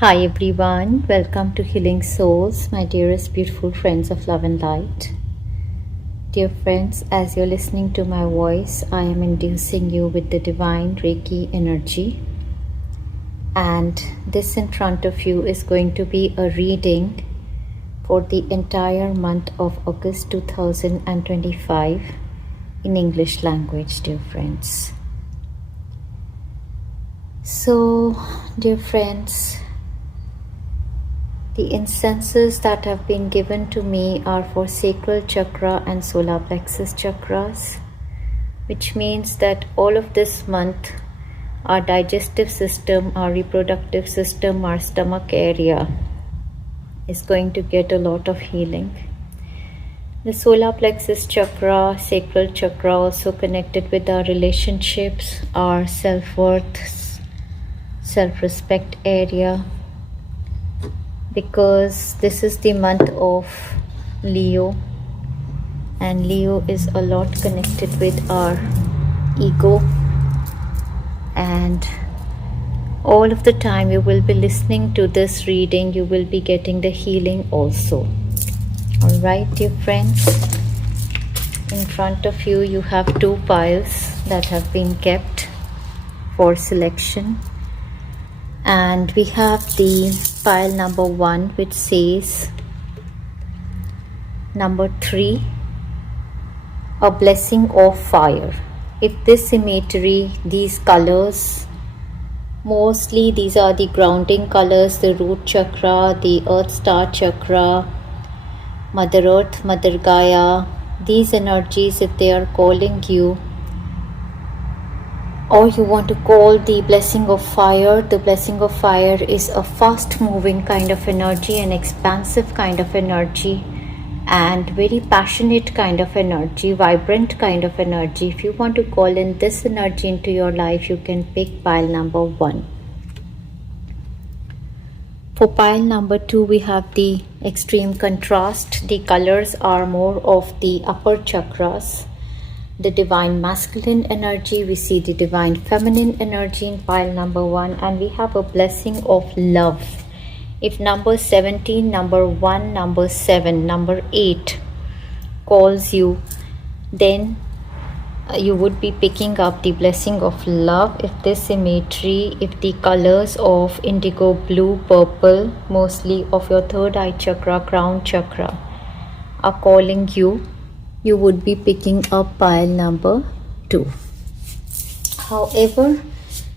Hi everyone, welcome to Healing Souls, my dearest beautiful friends of love and light. Dear friends, as you're listening to my voice, I am inducing you with the divine Reiki energy. And this in front of you is going to be a reading for the entire month of August 2025 in English language, dear friends. So, dear friends, the incenses that have been given to me are for sacral chakra and solar plexus chakras, which means that all of this month, our digestive system, our reproductive system, our stomach area is going to get a lot of healing. The solar plexus chakra, sacral chakra, also connected with our relationships, our self-worth, self-respect area, because this is the month of Leo, and Leo is a lot connected with our ego, and all of the time you will be listening to this reading, you will be getting the healing also. All right, dear friends, in front of you you have two piles that have been kept for selection. And we have the pile number 1, which says number 3, a blessing of fire. If this imagery, these colors, mostly these are the grounding colors, the root chakra, the earth star chakra, Mother Earth, Mother Gaia, these energies, if they are calling you, or you want to call the blessing of fire, the blessing of fire is a fast moving kind of energy, an expansive kind of energy, and very passionate kind of energy, vibrant kind of energy. If you want to call in this energy into your life, you can pick pile number 1. For pile number 2, we have the extreme contrast. The colors are more of the upper chakras. The divine masculine energy, we see the divine feminine energy in pile number 1, and we have a blessing of love. If number 17, number 1, number 7, number 8 calls you, then you would be picking up the blessing of love. If this imagery, if the colors of indigo, blue, purple, mostly of your third eye chakra, crown chakra, are calling you, you would be picking up pile number 2. However,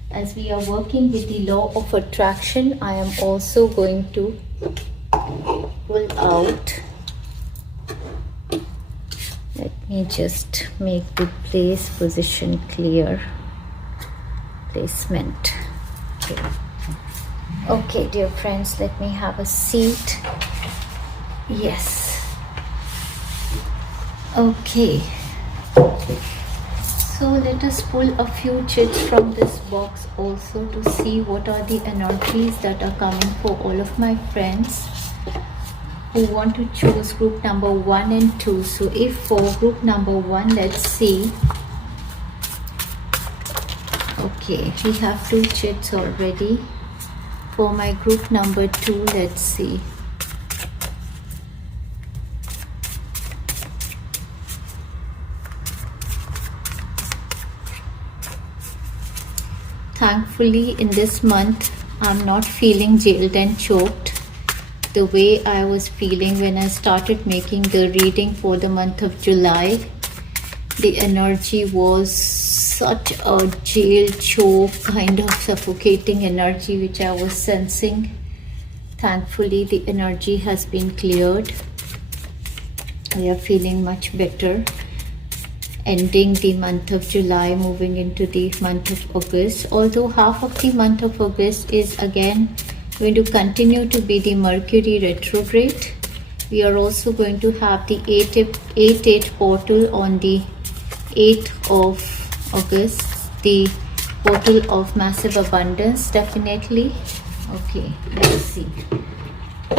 as we are working with the law of attraction, I am also going to pull out. Let me just make the place position clear. Placement. Okay, dear friends, let me have a seat. Yes. Okay, so let us pull a few chits from this box also to see what are the energies that are coming for all of my friends who want to choose group number 1 and 2. So if for group number 1, let's see. Okay, we have 2 chits already. For my group number 2, let's see. Thankfully, in this month, I'm not feeling jailed and choked the way I was feeling when I started making the reading for the month of July. The energy was such a jail, choke, kind of suffocating energy which I was sensing. Thankfully, the energy has been cleared. We are feeling much better. Ending the month of July, moving into the month of August. Although half of the month of August is again going to continue to be the Mercury retrograde. We are also going to have the 8-8 portal on the 8th of August, the portal of massive abundance, definitely. Okay, let's see.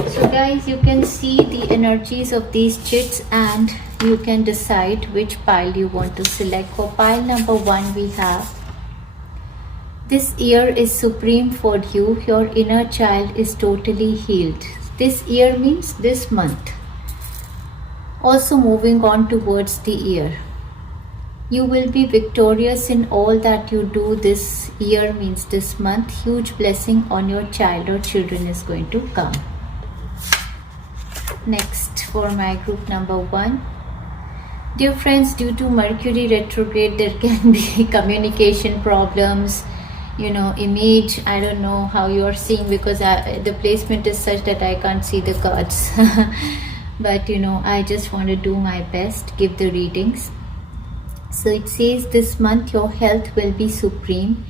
So guys, you can see the energies of these chits and you can decide which pile you want to select. For pile number 1, we have This year is supreme for you. Your inner child is totally healed. This year means this month. Also moving on towards the year. You will be victorious in all that you do this year means this month. Huge blessing on your child or children is going to come. Next, for my group number 1. Dear friends, due to Mercury retrograde, there can be communication problems, image. I don't know how you are seeing because the placement is such that I can't see the cards. But I just want to do my best, give the readings. So it says this month your health will be supreme.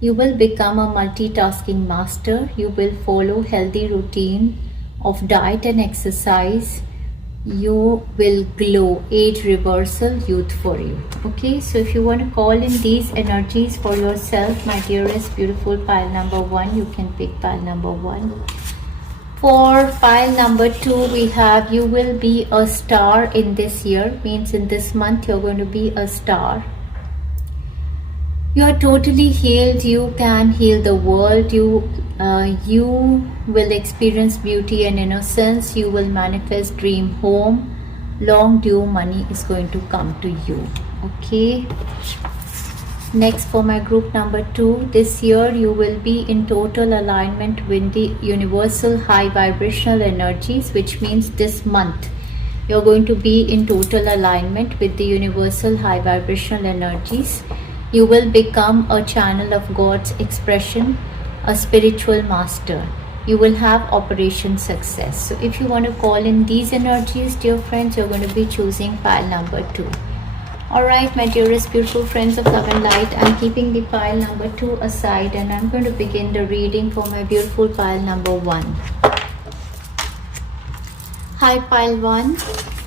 You will become a multitasking master. You will follow healthy routine of diet and exercise. You will glow. Age reversal, youth for you. Okay, so if you want to call in these energies for yourself, my dearest beautiful pile number 1, you can pick pile number 1. For pile number 2, we have you will be a star in this year. Means in this month you're going to be a star. You are totally healed. You can heal the world. You will experience beauty and innocence. You will manifest dream home. Long due money is going to come to you. Okay. Next, for my group number 2, this year you will be in total alignment with the universal high vibrational energies, which means this month you're going to be in total alignment with the universal high vibrational energies. You will become a channel of God's expression, a spiritual master. You will have operation success. So if you want to call in these energies, dear friends, you're going to be choosing pile number 2. Alright, my dearest beautiful friends of love and light, I'm keeping the pile number 2 aside and I'm going to begin the reading for my beautiful pile number 1. Hi pile 1.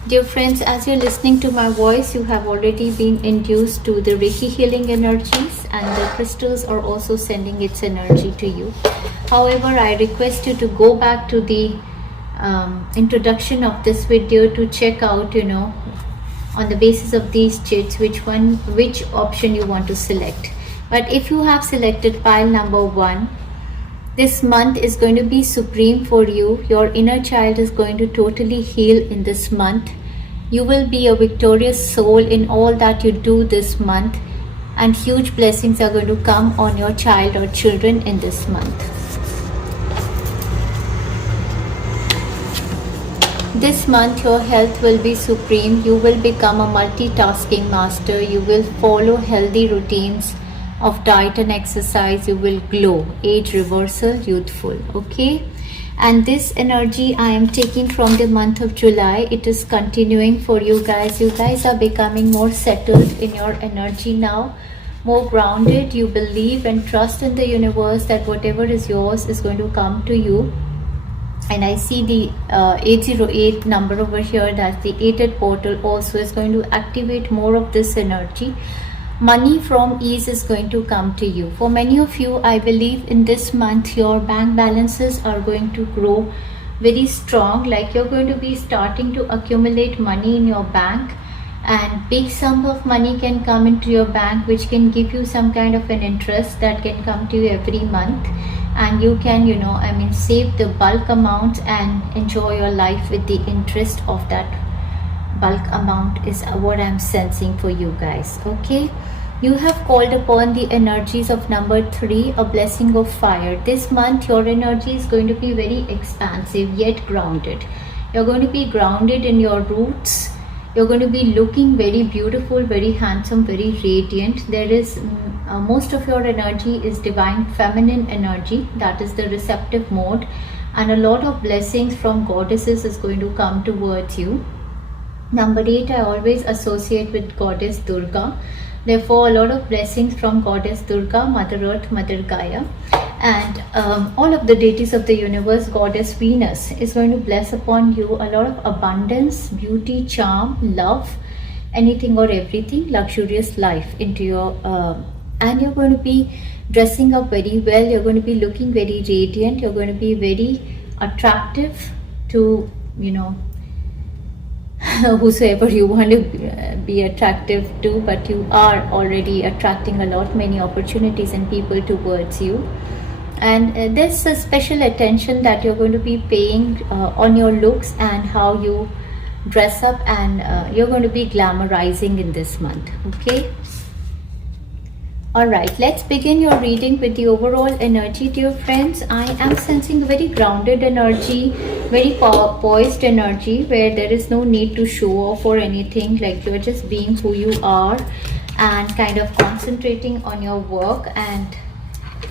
Dear friends, as you're listening to my voice, you have already been induced to the Reiki healing energies and the crystals are also sending its energy to you. However, I request you to go back to the introduction of this video to check out, on the basis of these chits, which option you want to select. But if you have selected pile number 1, this month is going to be supreme for you. Your inner child is going to totally heal in this month. You will be a victorious soul in all that you do this month, and huge blessings are going to come on your child or children in this month. This month your health will be supreme. You will become a multitasking master. You will follow healthy routines of diet and exercise. You will glow. Age reversal, youthful. Okay. And this energy I am taking from the month of July. It is continuing for you guys. You guys are becoming more settled in your energy now. More grounded. You believe and trust in the universe that whatever is yours is going to come to you. And I see the 808 number over here, that's the 8 portal also is going to activate more of this energy. Money from ease is going to come to you. For many of you, I believe in this month your bank balances are going to grow very strong, like you're going to be starting to accumulate money in your bank, and big sum of money can come into your bank which can give you some kind of an interest that can come to you every month. And you can, save the bulk amount and enjoy your life with the interest of that bulk amount is what I'm sensing for you guys. Okay, you have called upon the energies of number 3, a blessing of fire. This month your energy is going to be very expansive yet grounded. You're going to be grounded in your roots. You're going to be looking very beautiful, very handsome, very radiant. There is most of your energy is divine feminine energy, that is the receptive mode, and a lot of blessings from goddesses is going to come towards you. Number 8 I always associate with goddess Durga. Therefore, a lot of blessings from goddess Durga, Mother Earth, Mother Gaia, and all of the deities of the universe. Goddess Venus is going to bless upon you a lot of abundance, beauty, charm, love, anything or everything, luxurious life into your and you're going to be dressing up very well. You're going to be looking very radiant. You're going to be very attractive to whosoever you want to be attractive to, but you are already attracting a lot many opportunities and people towards you. And there's a special attention that you're going to be paying on your looks and how you dress up, and you're going to be glamorizing in this month. Okay. Alright, let's begin your reading with the overall energy, dear friends. I am sensing a very grounded energy, very poised energy, where there is no need to show off or anything. Like you're just being who you are and kind of concentrating on your work and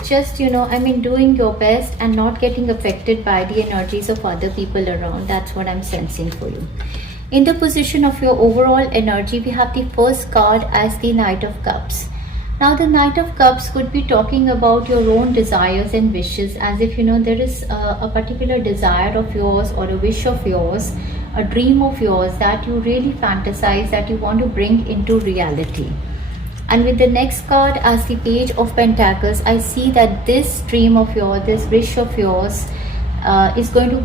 just, doing your best and not getting affected by the energies of other people around. That's what I'm sensing for you. In the position of your overall energy, we have the first card as the Knight of Cups. Now the Knight of Cups could be talking about your own desires and wishes, as if there is a particular desire of yours or a wish of yours, a dream of yours that you really fantasize, that you want to bring into reality. And with the next card as the Page of Pentacles, I see that this dream of yours, this wish of yours is going to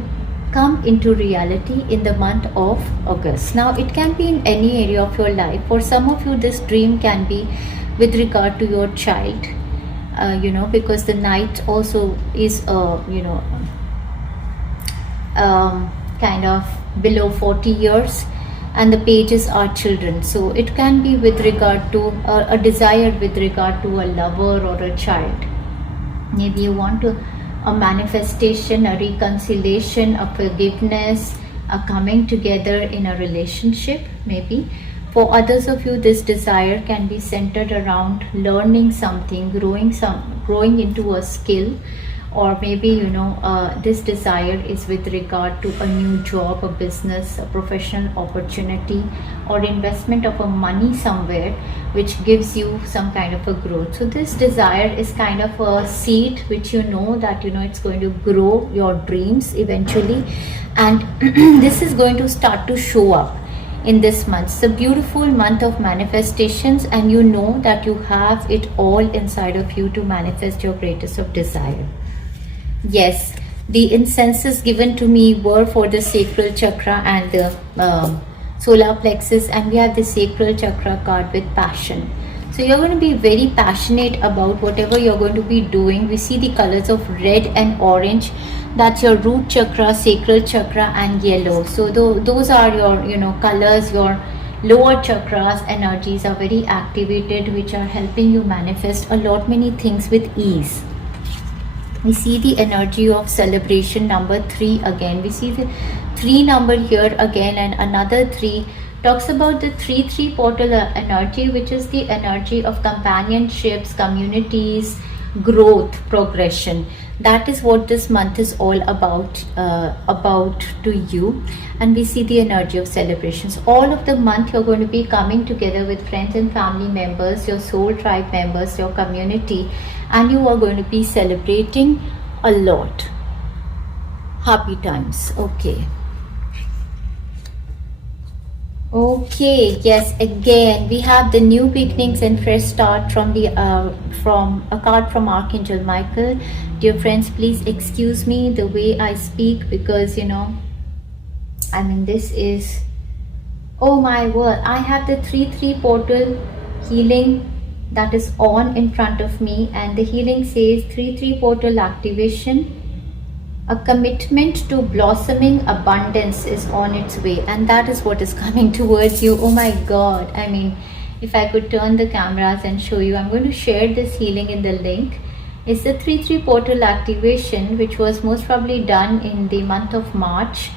come into reality in the month of August. Now it can be in any area of your life. For some of you, this dream can be with regard to your child, because the Knight also is kind of below 40 years and the pages are children. So it can be with regard to a desire with regard to a lover or a child. Maybe you want a manifestation, a reconciliation, a forgiveness, a coming together in a relationship. Maybe for others of you, this desire can be centered around learning something, growing into a skill, or maybe this desire is with regard to a new job, a business, a professional opportunity, or investment of a money somewhere which gives you some kind of a growth. So this desire is kind of a seed which that it's going to grow your dreams eventually, and this is going to start to show up in this month. It's a beautiful month of manifestations, and that you have it all inside of you to manifest your greatest of desire. Yes, the incenses given to me were for the sacral chakra and the solar plexus, and we have the sacral chakra card with passion. So you're going to be very passionate about whatever you're going to be doing. We see the colors of red and orange. That's your root chakra, sacral chakra, and yellow. So those are your colors. Your lower chakras energies are very activated, which are helping you manifest a lot many things with ease. We see the energy of celebration, number 3 again. We see the 3 number here again, and another 3 talks about the 3-3 portal energy, which is the energy of companionships, communities, growth, progression. That is what this month is all about to you. And we see the energy of celebrations. All of the month you're going to be coming together with friends and family members, your soul tribe members, your community, and you are going to be celebrating a lot. Happy times. Okay, yes, again we have the new beginnings and fresh start from a card from Archangel Michael. Dear friends, please excuse me the way I speak, because this is, oh my word, I have the 3-3 portal healing that is on in front of me, and the healing says 3-3 portal activation. A commitment to blossoming abundance is on its way, and that is what is coming towards you. Oh my God. If I could turn the cameras and show you, I'm going to share this healing in the link. It's the 3-3 portal activation, which was most probably done in the month of March.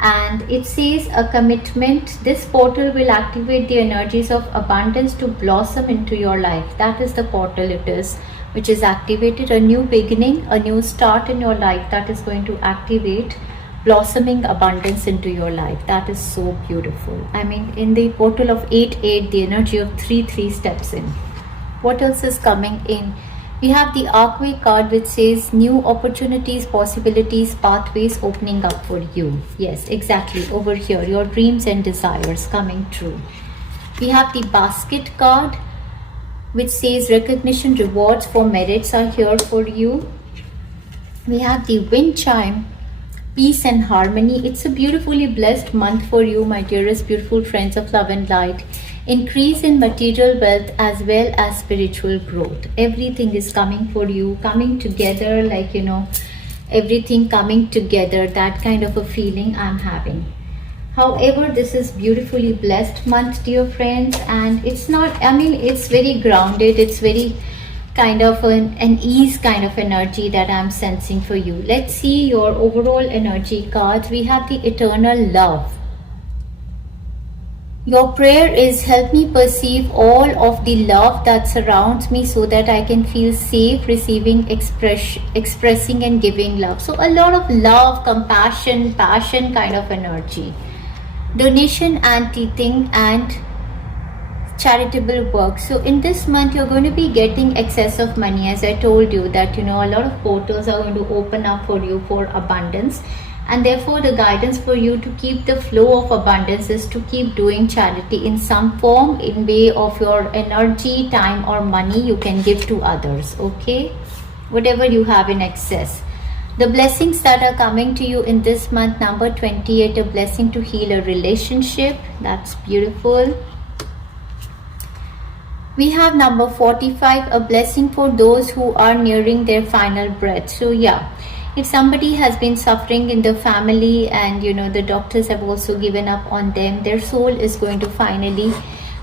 And it says a commitment. This portal will activate the energies of abundance to blossom into your life. That is the portal it is, which is activated. A new beginning, a new start in your life that is going to activate blossoming abundance into your life. That is so beautiful. In the portal of 8-8, the energy of 3-3 steps in. What else is coming in? We have the Archway card, which says new opportunities, possibilities, pathways opening up for you. Yes, exactly, over here, your dreams and desires coming true. We have the Basket card, which says recognition, rewards for merits are here for you. We have the Wind Chime, peace and harmony. It's a beautifully blessed month for you, my dearest beautiful friends of love and light. Increase in material wealth as well as spiritual growth. Everything is coming for you, coming together, like, everything coming together. That kind of a feeling I'm having. However, this is beautifully blessed month, dear friends, and it's not, it's very grounded. It's very kind of an ease kind of energy that I'm sensing for you. Let's see your overall energy cards. We have the eternal love. Your prayer is, help me perceive all of the love that surrounds me so that I can feel safe receiving, expressing and giving love. So a lot of love, compassion, passion kind of energy. Donation and teaching and charitable work. So in this month you're going to be getting excess of money. As I told you that a lot of portals are going to open up for you for abundance, and therefore the guidance for you to keep the flow of abundance is to keep doing charity in some form, in way of your energy, time or money you can give to others. Okay, whatever you have in excess. The blessings that are coming to you in this month: number 28, a blessing to heal a relationship. That's beautiful. We have number 45, a blessing for those who are nearing their final breath. So yeah, if somebody has been suffering in the family and the doctors have also given up on them, their soul is going to finally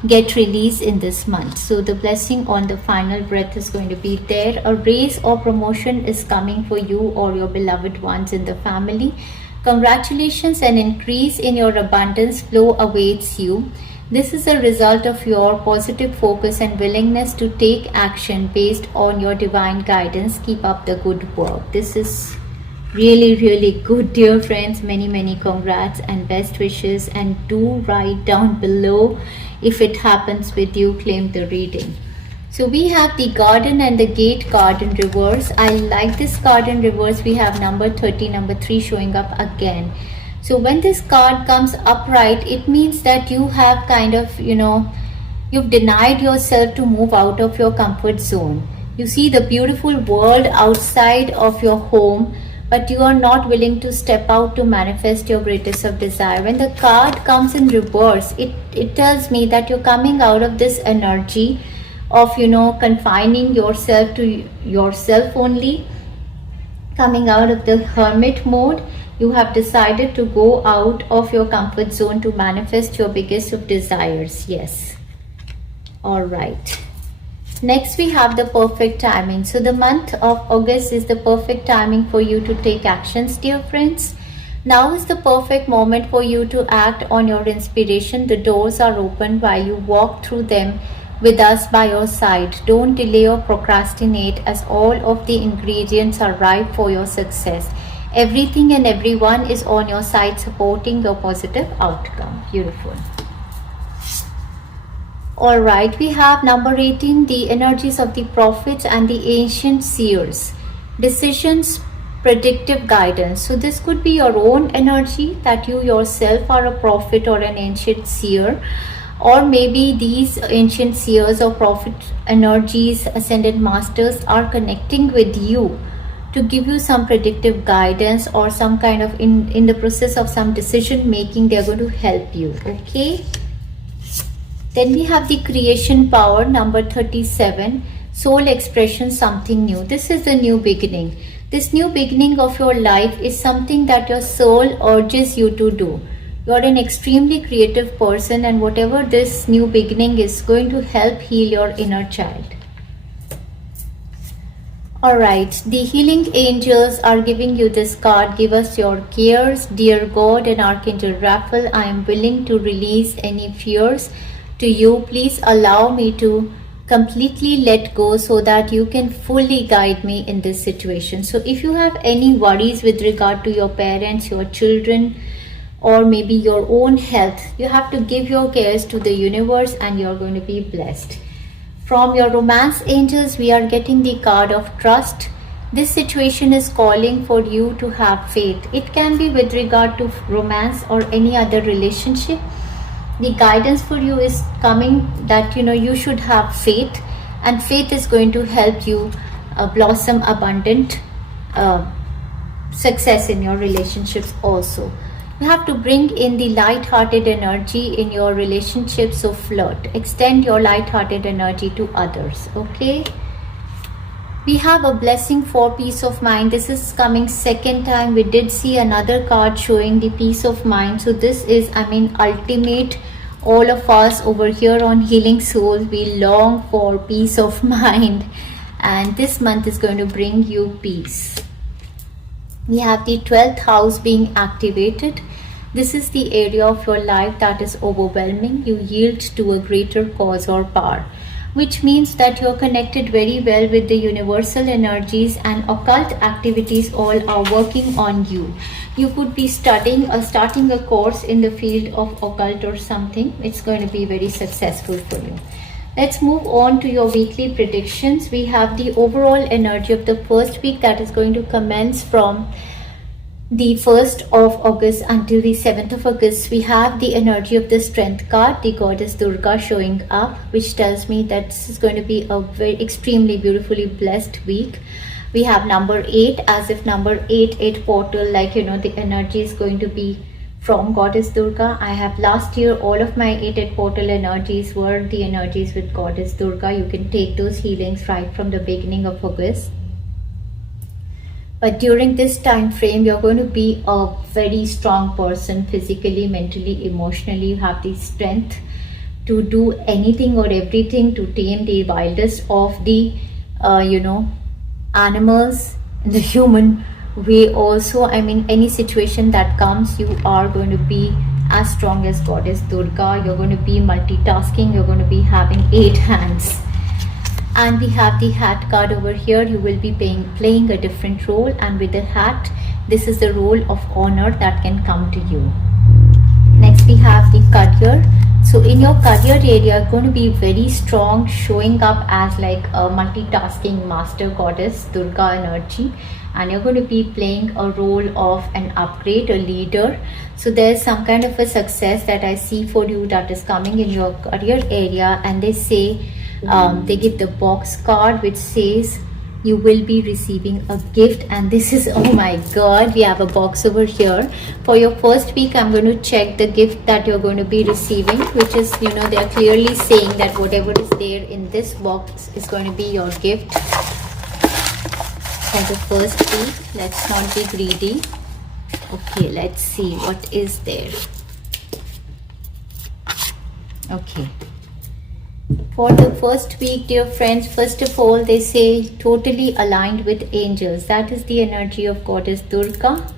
get released in this month. So the blessing on the final breath is going to be there. A raise or promotion is coming for you or your beloved ones in the family. Congratulations, an increase in your abundance flow awaits you. This is a result of your positive focus and willingness to take action based on your divine guidance. Keep up the good work. This is really, really good, dear friends. Many, many congrats and best wishes. And do write down below if it happens with you. Claim the reading. So we have the garden and the gate card in reverse. I like this card in reverse. We have number 30, number 3 showing up again. So when this card comes upright, it means that you have kind of, you've denied yourself to move out of your comfort zone. You see the beautiful world outside of your home, but you are not willing to step out to manifest your greatest of desire. When the card comes in reverse, it tells me that you're coming out of this energy of, confining yourself to yourself only, coming out of the hermit mode. You have decided to go out of your comfort zone to manifest your biggest of desires. Yes. All right. Next we have the perfect timing. So the month of August is the perfect timing for you to take actions, dear friends. Now is the perfect moment for you to act on your inspiration. The doors are open while you walk through them with us by your side. Don't delay or procrastinate, as all of the ingredients are ripe for your success. Everything and everyone is on your side supporting your positive outcome. Beautiful. All right, we have number 18, the energies of the prophets and the ancient seers. Decisions, predictive guidance. So this could be your own energy, that you yourself are a prophet or an ancient seer, or maybe these ancient seers or prophet energies, ascended masters, are connecting with you to give you some predictive guidance or some kind of in the process of some decision making. They're going to help you. Okay, then we have the creation power, number 37, soul expression, something new. This is the new beginning. This new beginning of your life is something that your soul urges you to do. You are an extremely creative person, and whatever this new beginning is going to help heal your inner child. Alright, the healing angels are giving you this card. Give us your cares, dear God and Archangel Raphael. I am willing to release any fears to you. Please allow me to completely let go so that you can fully guide me in this situation. So if you have any worries with regard to your parents, your children, or maybe your own health, you have to give your cares to the universe and you're going to be blessed. From your romance angels, we are getting the card of trust. This situation is calling for you to have faith. It can be with regard to romance or any other relationship. The guidance for you is coming that you should have faith, and faith is going to help you blossom abundant success in your relationships also. You have to bring in the light-hearted energy in your relationships, so flirt. Extend your light-hearted energy to others, okay? We have a blessing for peace of mind. This is coming second time. We did see another card showing the peace of mind. So this is, I mean, ultimate. All of us over here on Healing Souls, we long for peace of mind. And this month is going to bring you peace. We have the 12th house being activated. This is the area of your life that is overwhelming. You yield to a greater cause or power, which means that you're connected very well with the universal energies, and occult activities all are working on you. You could be studying or starting a course in the field of occult or something. It's going to be very successful for you. Let's move on to your weekly predictions. We have the overall energy of the first week that is going to commence from the 1st of August until the 7th of August. We have the energy of the strength card, the goddess Durga showing up, which tells me that this is going to be a very extremely beautifully blessed week. We have number 8, as if number 8 portal, like, you know, the energy is going to be from goddess Durga. I have last year all of my 8 portal energies were the energies with goddess Durga. You can take those healings right from the beginning of August. But during this time frame, you're going to be a very strong person, physically, mentally, emotionally. You have the strength to do anything or everything, to tame the wildest of the, animals in the human way also. I mean, any situation that comes, you are going to be as strong as goddess Durga. You're going to be multitasking. You're going to be having 8 hands. And we have the hat card over here. You will be playing a different role, and with the hat, this is the role of honor that can come to you. Next we have the career. So in your career area, you're going to be very strong, showing up as like a multitasking master goddess Durga energy, and you're going to be playing a role of an upgrade, a leader. So there's some kind of a success that I see for you that is coming in your career area, and they say they give the box card which says you will be receiving a gift. And this is, oh my god, we have a box over here. For your first week, I'm going to check the gift that you're going to be receiving, which is, you know, they're clearly saying that whatever is there in this box is going to be your gift for the first week. Let's not be greedy. Okay, let's see what is there. Okay, for the first week, dear friends, first of all, they say totally aligned with angels. That is the energy of goddess Durga.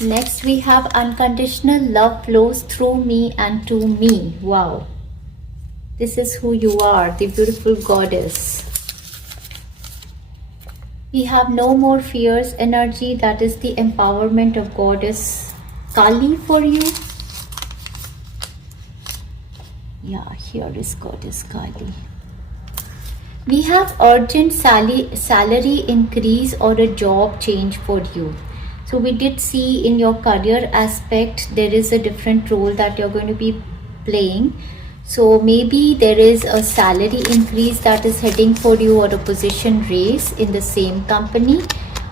Next, we have unconditional love flows through me and to me. Wow. This is who you are, the beautiful goddess. We have no more fears energy. That is the empowerment of goddess Kali for you. Yeah, here is goddess Kali. We have urgent salary increase or a job change for you. So we did see in your career aspect, there is a different role that you're going to be playing. So maybe there is a salary increase that is heading for you, or a position raise in the same company,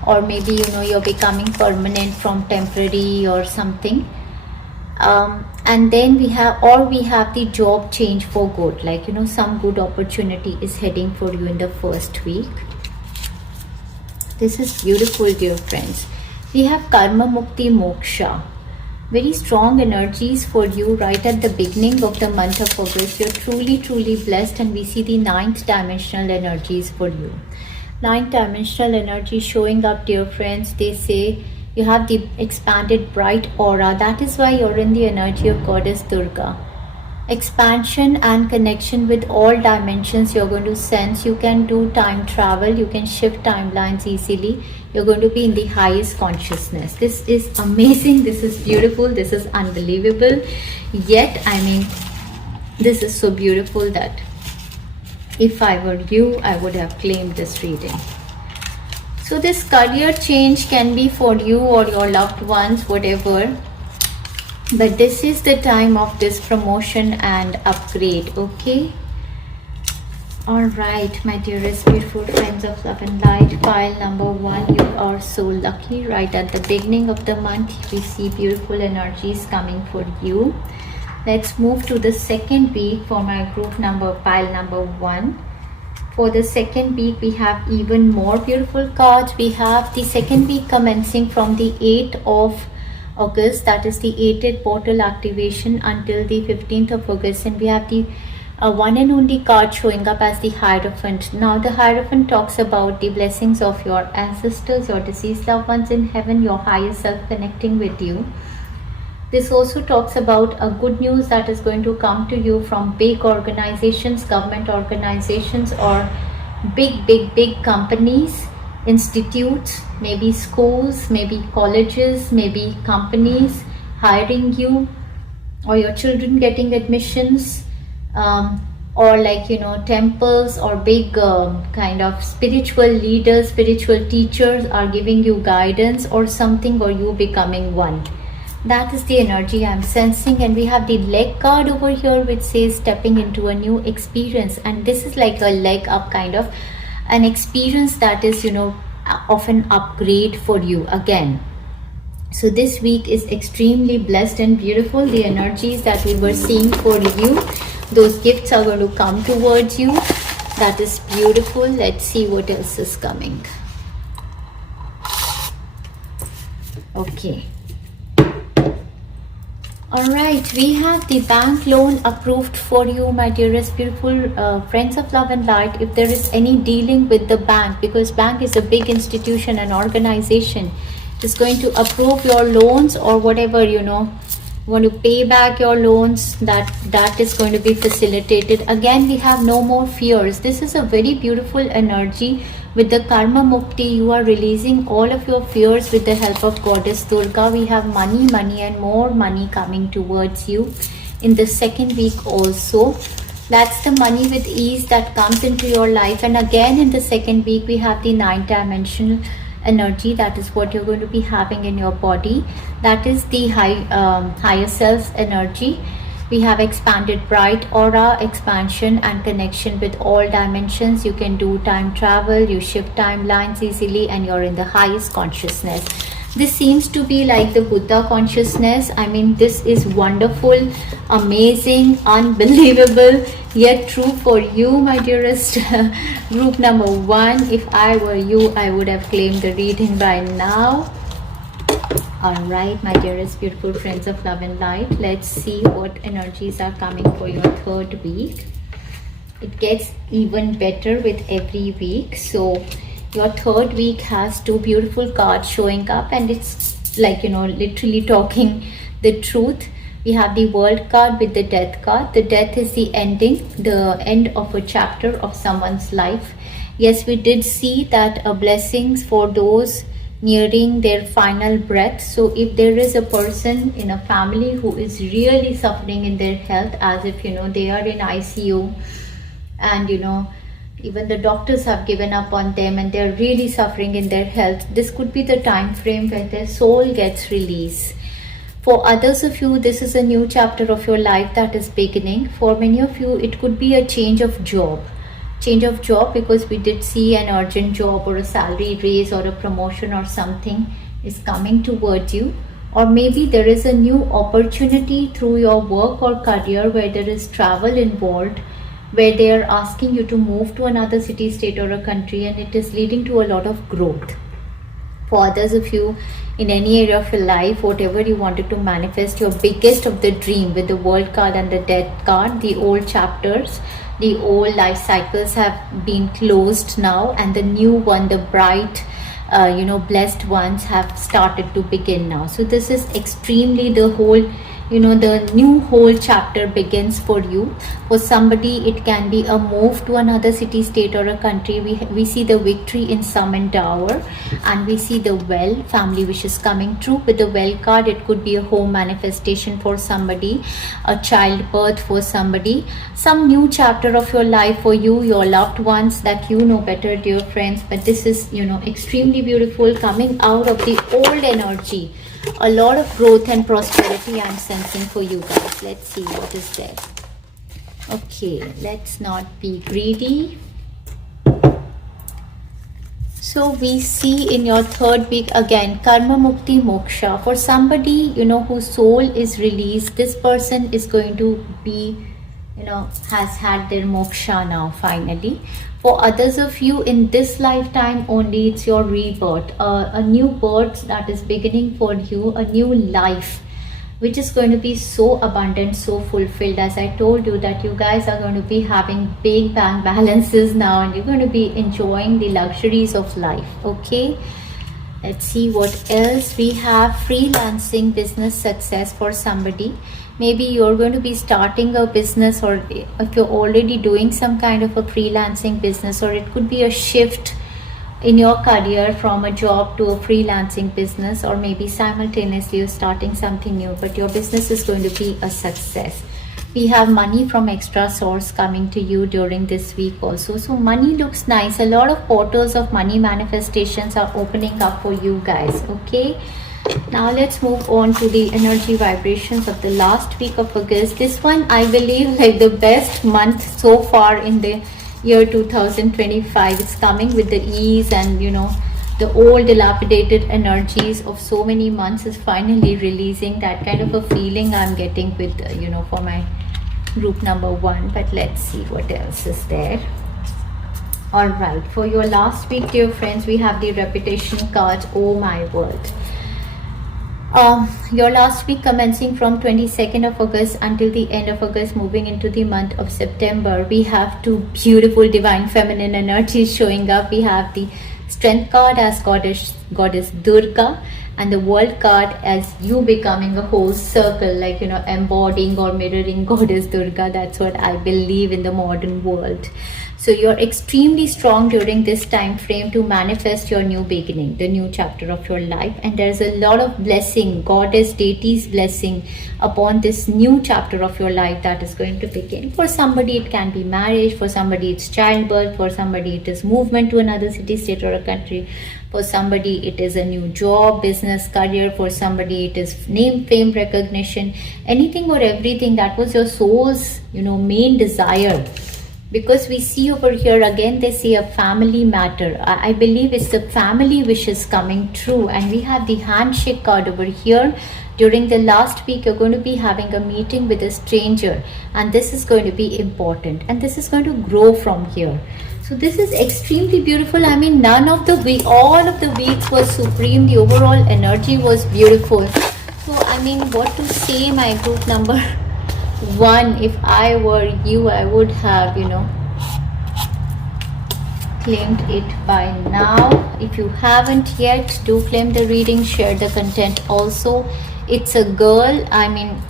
or maybe, you know, you're becoming permanent from temporary or something. And then we have the job change for good, like, you know, some good opportunity is heading for you in the first week. This is beautiful, dear friends. We have karma mukti moksha, very strong energies for you right at the beginning of the month of August. You're truly blessed, and we see the 9th dimensional energies for you. 9th dimensional energy showing up, dear friends. They say you have the expanded bright aura. That is why you're in the energy of goddess Durga. Expansion and connection with all dimensions you're going to sense. You can do time travel. You can shift timelines easily. You're going to be in the highest consciousness. This is amazing. This is beautiful. This is unbelievable. Yet, I mean, this is so beautiful that if I were you, I would have claimed this reading. So this career change can be for you or your loved ones, whatever. But this is the time of this promotion and upgrade, okay? All right, my dearest beautiful friends of love and light, pile number 1, you are so lucky. Right at the beginning of the month, we see beautiful energies coming for you. Let's move to the second week for my group number, pile number 1. For the second week, we have even more beautiful cards. We have the second week commencing from the 8th of August, that is the 8th portal activation, until the 15th of August, and we have the one and only card showing up as the Hierophant. Now the Hierophant talks about the blessings of your ancestors, your deceased loved ones in heaven, your higher self connecting with you. This also talks about a good news that is going to come to you from big organizations, government organizations, or big companies, institutes, maybe schools, maybe colleges, maybe companies hiring you, or your children getting admissions, or like, you know, temples or big kind of spiritual leaders, spiritual teachers are giving you guidance or something, or you becoming one. That is the energy I'm sensing. And we have the leg card over here, which says stepping into a new experience, and this is like a leg up, kind of an experience that is, you know, of an upgrade for you again. So this week is extremely blessed and beautiful. The energies that we were seeing for you, those gifts are going to come towards you. That is beautiful. Let's see what else is coming. Okay. All right, we have the bank loan approved for you, my dearest beautiful friends of love and light. If there is any dealing with the bank, because bank is a big institution and organization, is going to approve your loans or whatever, you know, want to pay back your loans, that is going to be facilitated. Again, we have no more fears. This is a very beautiful energy. With the Karma Mukti, you are releasing all of your fears with the help of Goddess Durga. We have money and more money coming towards you in the second week also. That's the money with ease that comes into your life. And again, in the second week, we have the 9-dimensional energy. That is what you're going to be having in your body. That is the higher self energy. We have expanded bright aura, expansion and connection with all dimensions. You can do time travel, you shift timelines easily, and you're in the highest consciousness. This seems to be like the Buddha consciousness. I mean, this is wonderful, amazing, unbelievable, yet true for you, my dearest group number 1. If I were you, I would have claimed the reading by now. All right, my dearest beautiful friends of love and light, let's see what energies are coming for your third week. It gets even better with every week. So your third week has 2 beautiful cards showing up, and it's like, you know, literally talking the truth. We have the World card with the Death card. The Death is the ending, the end of a chapter of someone's life. Yes, we did see that blessings for those nearing their final breath. So if there is a person in a family who is really suffering in their health, as if, you know, they are in ICU, and, you know, even the doctors have given up on them and they're really suffering in their health, this could be the time frame when their soul gets released. For others of you, this is a new chapter of your life that is beginning. For many of you, it could be a change of job, because we did see an urgent job or a salary raise or a promotion or something is coming towards you. Or maybe there is a new opportunity through your work or career where there is travel involved, where they are asking you to move to another city, state or a country, and it is leading to a lot of growth. For others of you, in any area of your life, whatever you wanted to manifest, your biggest of the dream with the World card and the Death card, the old chapters, the old life cycles have been closed now, and the new one, the bright, you know, blessed ones have started to begin now. So this is extremely the whole, you know, the new whole chapter begins for you. For somebody, it can be a move to another city, state or a country. We see the victory in Sum and Tower, and we see the well, family wishes coming true. With the well card, it could be a home manifestation for somebody, a childbirth for somebody, some new chapter of your life for you, your loved ones that you know better, dear friends. But this is, you know, extremely beautiful, coming out of the old energy. A lot of growth and prosperity I'm sensing for you guys. Let's see what is there. Okay, let's not be greedy. So we see in your third week again, karma mukti moksha. For somebody, whose soul is released, this person is going to be, has had their moksha now finally. For others of you, in this lifetime only, it's your rebirth, a new birth that is beginning for you, a new life, which is going to be so abundant, so fulfilled. As I told you, that you guys are going to be having big bank balances now, and you're going to be enjoying the luxuries of life. Okay, let's see what else we have. Freelancing business success for somebody. Maybe you're going to be starting a business, or if you're already doing some kind of a freelancing business, or it could be a shift in your career from a job to a freelancing business, or maybe simultaneously you're starting something new, but your business is going to be a success. We have money from extra source coming to you during this week also. So money looks nice. A lot of portals of money manifestations are opening up for you guys. Okay, now let's move on to the energy vibrations of the last week of August. This one, I believe, like the best month so far in the year 2025. It's coming with the ease, and the old dilapidated energies of so many months is finally releasing. That kind of a feeling I'm getting with for my group number 1. But let's see what else is there. All right, for your last week, dear friends, we have the reputation card. Oh my word. Your last week commencing from 22nd of August until the end of August, moving into the month of September, we have two beautiful divine feminine energies showing up. We have the strength card as goddess Durga, and the world card as you becoming a whole circle, like embodying or mirroring goddess Durga. That's what I believe in the modern world. So you're extremely strong during this time frame to manifest your new beginning, the new chapter of your life. And there's a lot of blessing, goddess deity's blessing upon this new chapter of your life that is going to begin. For somebody, it can be marriage. For somebody, it's childbirth. For somebody, it is movement to another city, state, or a country. For somebody, it is a new job, business, career. For somebody, it is name, fame, recognition, anything or everything that was your soul's, main desire. Because we see over here again, they say a family matter. I believe it's the family wishes coming true. And we have the handshake card over here. During the last week, you're going to be having a meeting with a stranger. And this is going to be important. And this is going to grow from here. So this is extremely beautiful. I mean, all of the weeks was supreme. The overall energy was beautiful. So, I mean, what to say, my group number 1, if I were you, I would have, claimed it by now. If you haven't yet, do claim the reading, share the content also. It's a girl. I mean,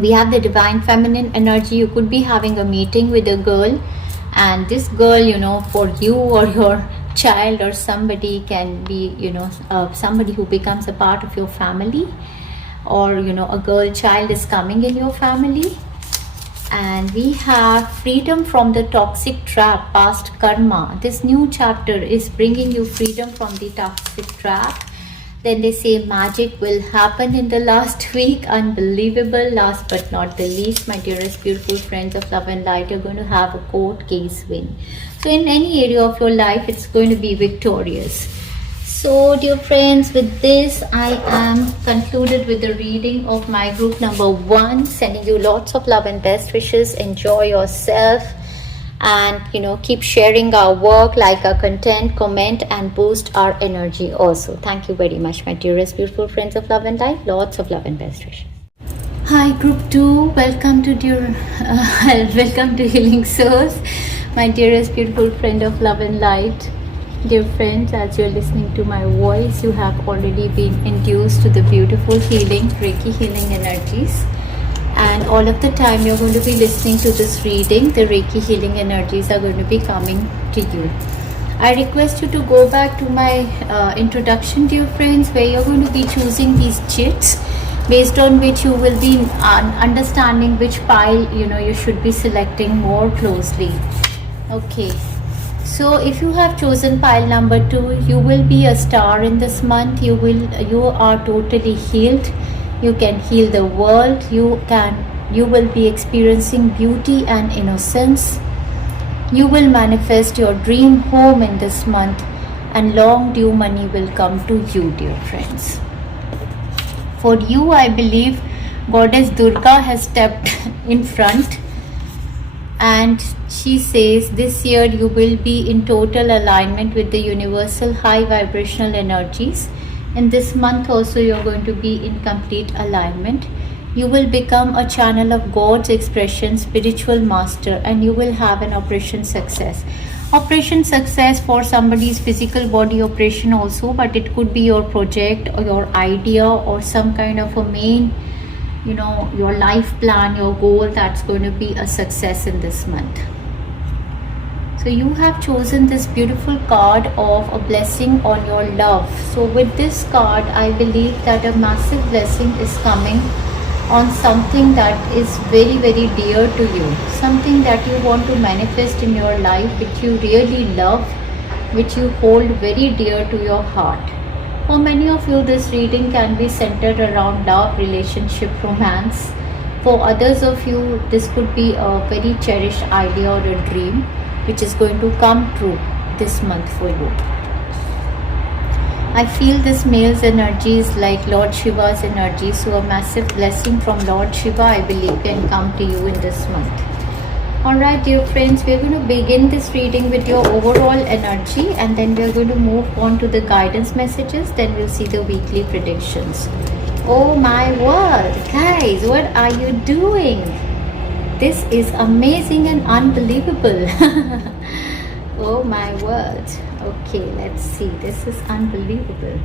we have the divine feminine energy. You could be having a meeting with a girl, and this girl, for you or your child or somebody, can be, somebody who becomes a part of your family. Or a girl child is coming in your family. And we have freedom from the toxic trap, past karma. This new chapter is bringing you freedom from the toxic trap. Then they say magic will happen in the last week. Unbelievable. Last but not the least, my dearest beautiful friends of love and light, you're going to have a court case win. So in any area of your life, it's going to be victorious. So dear friends, with this, I am concluded with the reading of my group number 1. Sending you lots of love and best wishes. Enjoy yourself. And keep sharing our work, like our content, comment, and boost our energy also. Thank you very much, my dearest beautiful friends of love and light. Lots of love and best wishes. Hi group 2, welcome to welcome to Healing Souls, my dearest beautiful friend of love and light. Dear friends, as you're listening to my voice, you have already been induced to the beautiful healing, Reiki healing energies. And all of the time you're going to be listening to this reading, the Reiki healing energies are going to be coming to you. I request you to go back to my introduction, dear friends, where you're going to be choosing these chits, based on which you will be understanding which pile you should be selecting more closely. Okay. So if you have chosen pile number 2, you will be a star in this month. You are totally healed. You can heal the world. You can You will be experiencing beauty and innocence. You will manifest your dream home in this month, and long due money will come to you, dear friends. For you, I believe Goddess Durga has stepped in front, and she says this year you will be in total alignment with the universal high vibrational energies. In this month also, you're going to be in complete alignment. You will become a channel of God's expression, spiritual master, and you will have an operation success. Operation success for somebody's physical body operation also, but it could be your project or your idea or some kind of a main, your life plan, your goal, that's going to be a success in this month. So you have chosen this beautiful card of a blessing on your love. So with this card, I believe that a massive blessing is coming on something that is very, very dear to you, something that you want to manifest in your life, which you really love, which you hold very dear to your heart. For many of you, this reading can be centered around love, relationship, romance. For others of you, this could be a very cherished idea or a dream which is going to come true this month for you. I feel this male's energy is like Lord Shiva's energy, so a massive blessing from Lord Shiva, I believe, can come to you in this month. Alright, dear friends, we're going to begin this reading with your overall energy, and then we're going to move on to the guidance messages, then we'll see the weekly predictions. Oh my word, guys, what are you doing? This is amazing and unbelievable. Oh my word. Okay, let's see. This is unbelievable.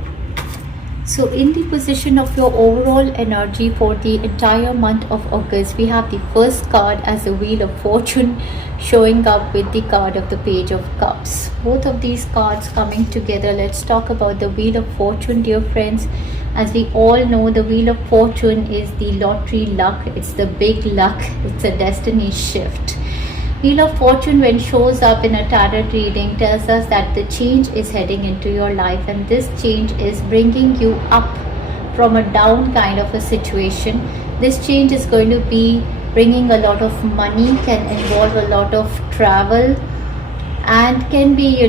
So in the position of your overall energy for the entire month of August, we have the first card as a Wheel of Fortune showing up with the card of the Page of Cups. Both of these cards coming together. Let's talk about the Wheel of Fortune, dear friends. As we all know, the Wheel of Fortune is the lottery luck. It's the big luck. It's a destiny shift. Wheel of Fortune, when shows up in a tarot reading, tells us that the change is heading into your life, and this change is bringing you up from a down kind of a situation. This change is going to be bringing a lot of money, can involve a lot of travel, and can be,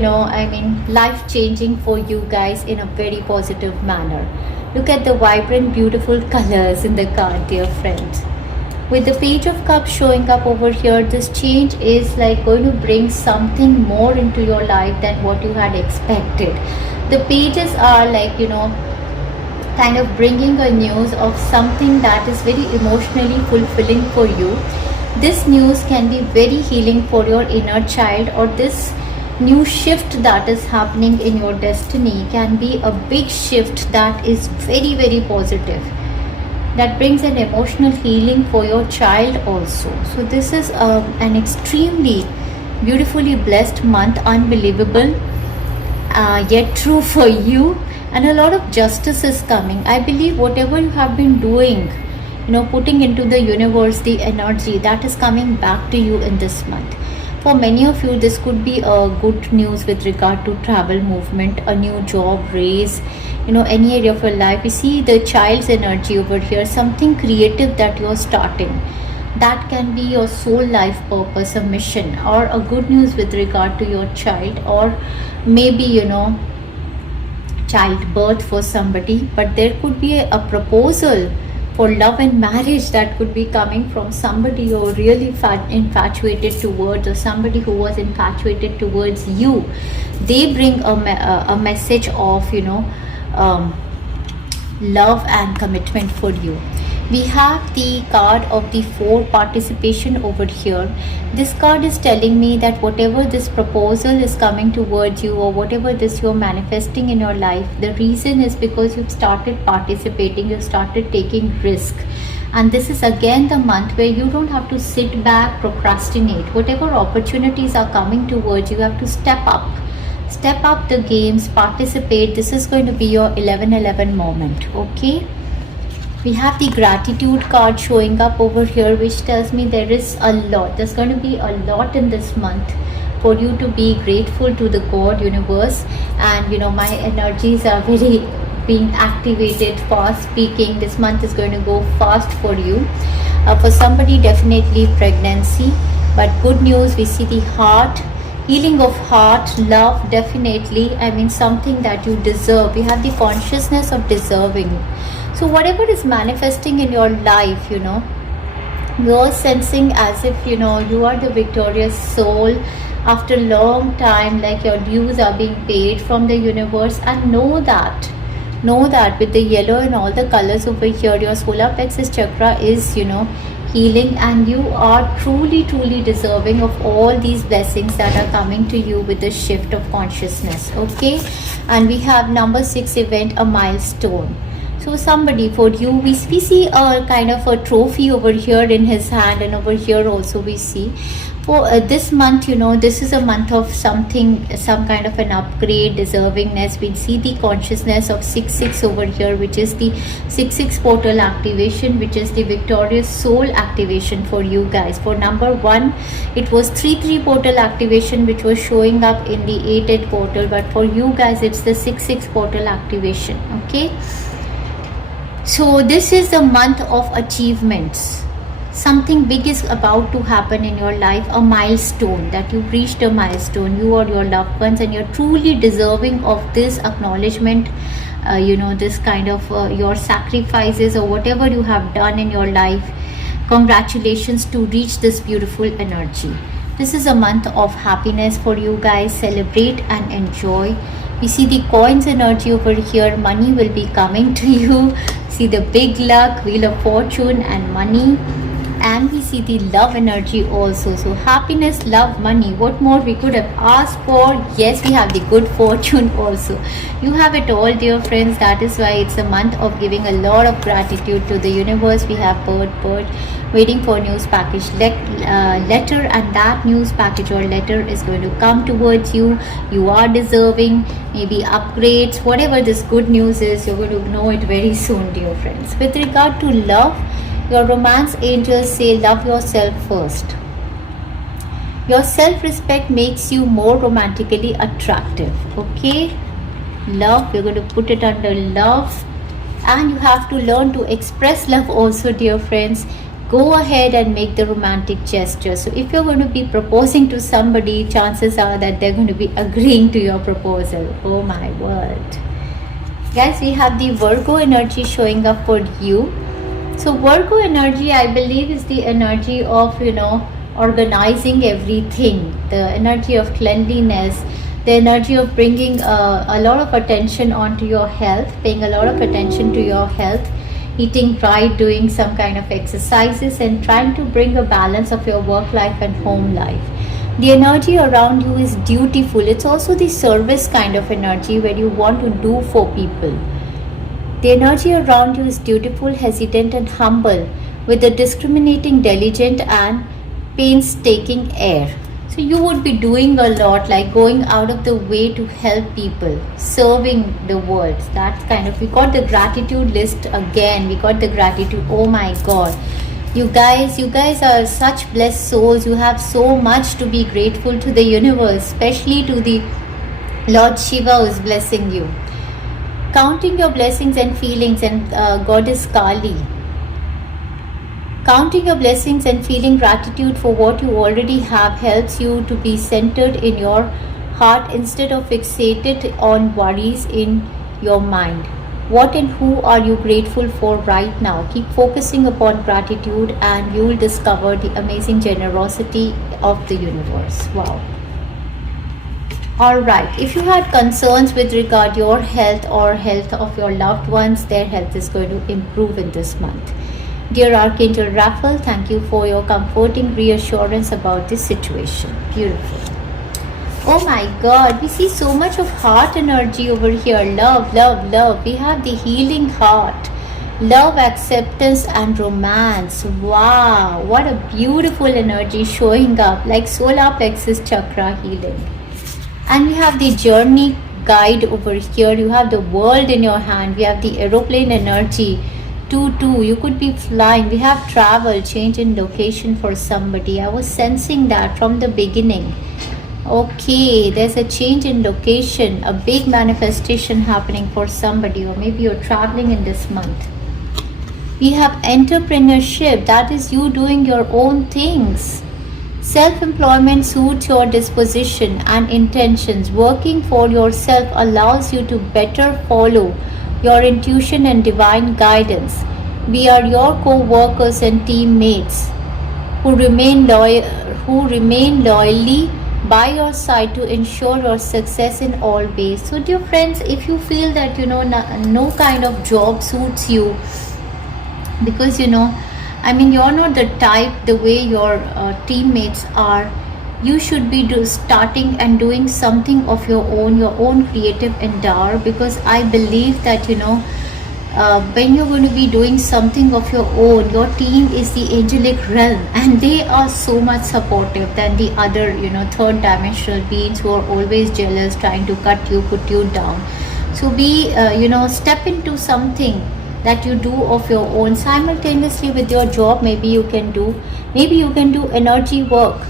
life changing for you guys in a very positive manner. Look at the vibrant, beautiful colors in the card, dear friends. With the Page of Cups showing up over here, this change is like going to bring something more into your life than what you had expected. The pages are like, kind of bringing a news of something that is very emotionally fulfilling for you. This news can be very healing for your inner child, or this new shift that is happening in your destiny can be a big shift that is very, very positive. That brings an emotional healing for your child also. So this is an extremely beautifully blessed month, unbelievable, yet true for you, and a lot of justice is coming. I believe whatever you have been doing, putting into the universe, the energy that is coming back to you in this month. For many of you, this could be a good news with regard to travel, movement, a new job, raise, any area of your life. You see the child's energy over here, something creative that you're starting. That can be your soul life purpose, a mission, or a good news with regard to your child, or maybe, childbirth for somebody. But there could be a proposal for love and marriage that could be coming from somebody you're really infatuated towards, or somebody who was infatuated towards you. They bring a message of love and commitment for you. We have the card of the 4 participation over here. This card is telling me that whatever this proposal is coming towards you, or whatever this you're manifesting in your life, the reason is because you've started participating, you've started taking risk. And this is again the month where you don't have to sit back, procrastinate. Whatever opportunities are coming towards you, you have to step up the games, participate. This is going to be your 11/11 moment. Okay, we have the gratitude card showing up over here, which tells me there's going to be a lot in this month for you to be grateful to the God, universe. And my energies are very being activated, fast speaking. This month is going to go fast for you. For somebody, definitely pregnancy, but good news, we see the heart, healing of heart, love, definitely. I mean, something that you deserve. We have the consciousness of deserving. So whatever is manifesting in your life, you're sensing as if, you are the victorious soul after a long time, like your dues are being paid from the universe. And know that with the yellow and all the colors over here, your solar plexus chakra is, healing, and you are truly deserving of all these blessings that are coming to you with the shift of consciousness. Okay, and we have number 6 event, a milestone. So somebody, for you, we see a kind of a trophy over here in his hand, and over here also we see. For this month, this is a month of something, some kind of an upgrade, deservingness. We see the consciousness of 6-6 over here, which is the 6-6 portal activation, which is the victorious soul activation for you guys. For number 1, it was 3-3 portal activation, which was showing up in the 8-8 portal, but for you guys, it's the 6-6 portal activation. Okay. So this is the month of achievements. Something big is about to happen in your life, a milestone, that you've reached a milestone, you or your loved ones, and you're truly deserving of this acknowledgement, this kind of your sacrifices or whatever you have done in your life. Congratulations to reach this beautiful energy. This is a month of happiness for you guys. Celebrate and enjoy. We see the coins energy over here. Money will be coming to you. See the big luck, wheel of fortune, and money. And we see the love energy also. So happiness, love, money, what more we could have asked for? Yes, we have the good fortune also. You have it all, dear friends. That is why it's a month of giving a lot of gratitude to the universe. We have bird waiting for news package letter, and that news package or letter is going to come towards you. You are deserving, maybe upgrades, whatever this good news is, you're going to know it very soon, dear friends. With regard to love, your romance angels say love yourself first. Your self-respect makes you more romantically attractive. Okay, love, we're going to put it under love, and you have to learn to express love also, dear friends. Go ahead and make the romantic gesture. So if you're going to be proposing to somebody, chances are that they're going to be agreeing to your proposal. Oh my word. Guys, we have the Virgo energy showing up for you. So Virgo energy, I believe, is the energy of, organizing everything, the energy of cleanliness, the energy of bringing a lot of attention onto your health, paying a lot of attention to your health, eating right, doing some kind of exercises, and trying to bring a balance of your work life and home life. The energy around you is dutiful. It's also the service kind of energy where you want to do for people. The energy around you is dutiful, hesitant, and humble, with a discriminating, diligent, and painstaking air. So you would be doing a lot, like going out of the way to help people, serving the world. That's kind of, we got the gratitude list again. We got the gratitude. Oh my God. You guys are such blessed souls. You have so much to be grateful to the universe, especially to the Lord Shiva who is blessing you. Counting your blessings and feelings, and Goddess Kali. Counting your blessings and feeling gratitude for what you already have helps you to be centered in your heart instead of fixated on worries in your mind. What and who are you grateful for right now? Keep focusing upon gratitude and you will discover the amazing generosity of the universe. Wow. Alright, if you had concerns with regard your health or health of your loved ones, their health is going to improve in this month. Dear Archangel Raphael, thank you for your comforting reassurance about this situation. Beautiful. Oh my God, we see so much of heart energy over here. Love, love, love. We have the healing heart. Love, acceptance, and romance. Wow, what a beautiful energy showing up, like solar plexus chakra healing. And we have the journey guide over here. You have the world in your hand. We have the aeroplane energy. 2-2. You could be flying. We have travel, change in location for somebody. I was sensing that from the beginning. Okay, there's a change in location, a big manifestation happening for somebody, or maybe you're traveling in this month. We have entrepreneurship, that is you doing your own things. Self-employment suits your disposition and intentions. Working for yourself allows you to better follow your intuition and divine guidance. We are your co-workers and teammates who remain loyally by your side to ensure your success in all ways. So dear friends, if you feel that no kind of job suits you, because you're not the type the way your teammates are, you should be starting and doing something of your own creative endeavor, because I believe that when you're going to be doing something of your own, your team is the angelic realm, and they are so much supportive than the other third dimensional beings who are always jealous, trying to cut you, put you down. So be step into something that you do of your own simultaneously with your job. Maybe you can do energy work.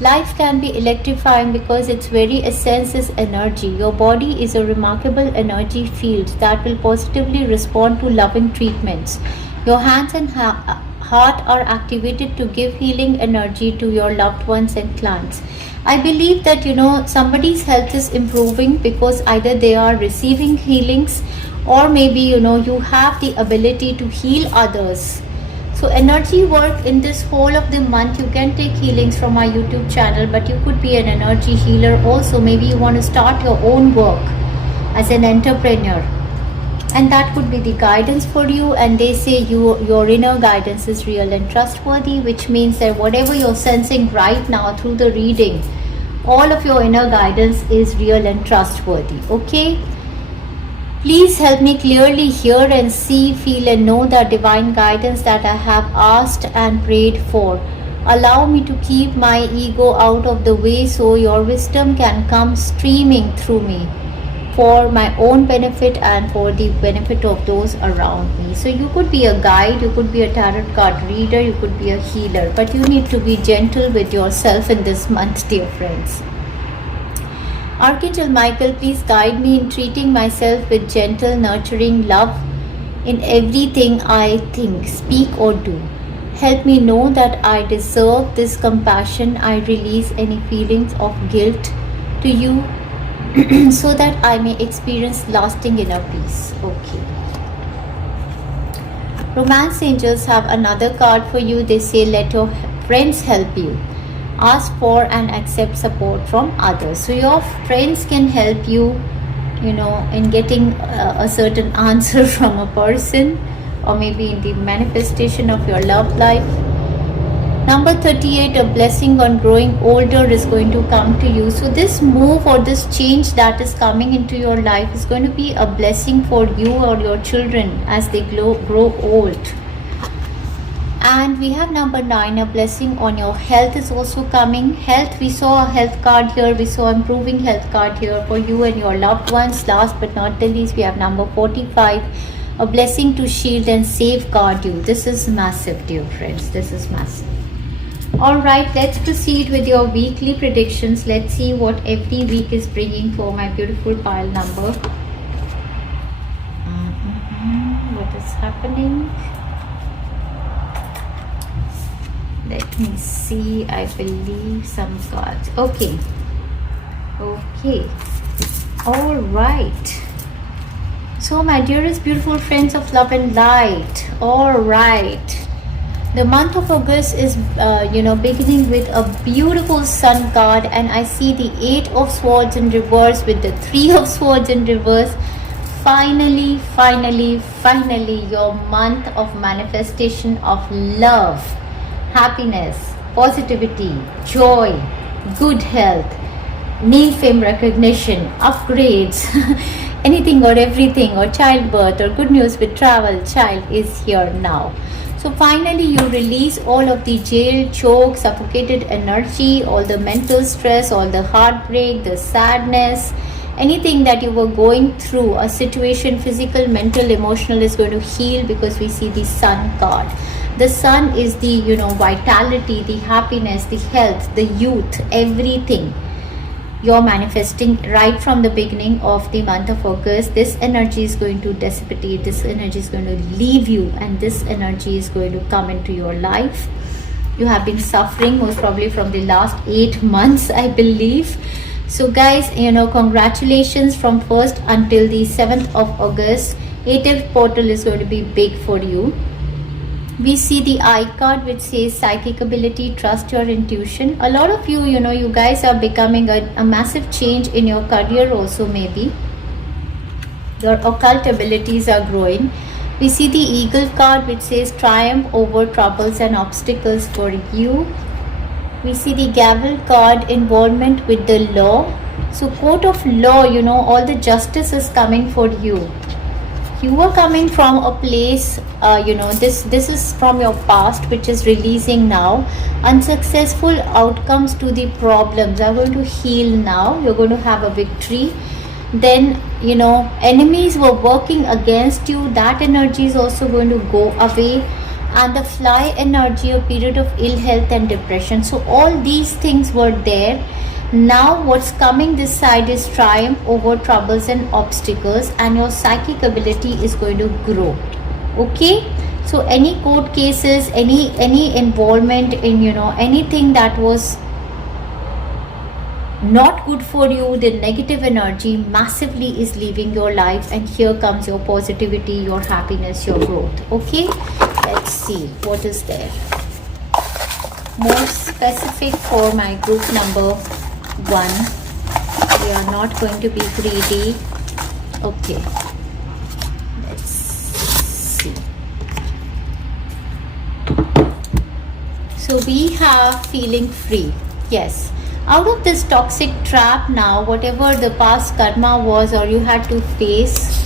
Life can be electrifying because its very essence is energy. Your body is a remarkable energy field that will positively respond to loving treatments. Your hands and heart are activated to give healing energy to your loved ones and clients. I believe that somebody's health is improving because either they are receiving healings, or maybe you have the ability to heal others. So energy work in this whole of the month, you can take healings from my YouTube channel, but you could be an energy healer also. Maybe you want to start your own work as an entrepreneur, and that could be the guidance for you. And they say your inner guidance is real and trustworthy, which means that whatever you're sensing right now through the reading, all of your inner guidance is real and trustworthy. Okay, please help me clearly hear and see, feel and know the divine guidance that I have asked and prayed for. Allow me to keep my ego out of the way so your wisdom can come streaming through me for my own benefit and for the benefit of those around me. So you could be a guide, you could be a tarot card reader, you could be a healer, but you need to be gentle with yourself in this month, dear friends. Archangel Michael, please guide me in treating myself with gentle, nurturing love in everything I think, speak or do. Help me know that I deserve this compassion. I release any feelings of guilt to you so that I may experience lasting inner peace. Okay. Romance angels have another card for you. They say, let your friends help you. Ask for and accept support from others. So your friends can help you, in getting a certain answer from a person, or maybe in the manifestation of your love life. Number 38, a blessing on growing older is going to come to you. So this move or this change that is coming into your life is going to be a blessing for you or your children as they grow old. And we have number 9, a blessing on your health is also coming. Health, we saw a health card here, we saw improving health card here for you and your loved ones. Last but not the least, we have number 45, a blessing to shield and safeguard you. This is massive, dear friends, this is massive. Alright, let's proceed with your weekly predictions. Let's see what every week is bringing for my beautiful pile number. What is happening? Let me see. I believe some cards. Okay. All right. So my dearest beautiful friends of love and light. All right. The month of August is beginning with a beautiful sun card, and I see the 8 of swords in reverse with the 3 of swords in reverse. Finally, your month of manifestation of love, happiness, positivity, joy, good health, name, fame, recognition, upgrades, anything or everything, or childbirth, or good news with travel, child is here now. So finally you release all of the jail, choke, suffocated energy, all the mental stress, all the heartbreak, the sadness, anything that you were going through, a situation, physical, mental, emotional, is going to heal, because we see the sun card. The sun is the vitality, the happiness, the health, the youth, everything. you're manifesting right from the beginning of the month of August, this energy is going to dissipate, this energy is going to leave you, and this energy is going to come into your life. You have been suffering most probably from the last 8 months, I believe. So guys, congratulations, from 1st until the 7th of August, 8th portal is going to be big for you. We see the I card which says psychic ability, trust your intuition. A lot of you, you guys are becoming a massive change in your career also, maybe. Your occult abilities are growing. We see the eagle card which says triumph over troubles and obstacles for you. We see the gavel card, involvement with the law. So court of law, all the justice is coming for you. You are coming from a place, this is from your past, which is releasing now. Unsuccessful outcomes to the problems are going to heal now. You're going to have a victory. Then, enemies were working against you. That energy is also going to go away. And the fly energy, a period of ill health and depression. So all these things were there. Now what's coming this side is triumph over troubles and obstacles, and your psychic ability is going to grow. Okay, so any court cases, any involvement in anything that was not good for you, the negative energy massively is leaving your life, and here comes your positivity, your happiness, your growth. Okay, let's see what is there more specific for my group number 1. We are not going to be greedy. Okay, let's see. So we have feeling free. Yes, out of this toxic trap now, whatever the past karma was or you had to face,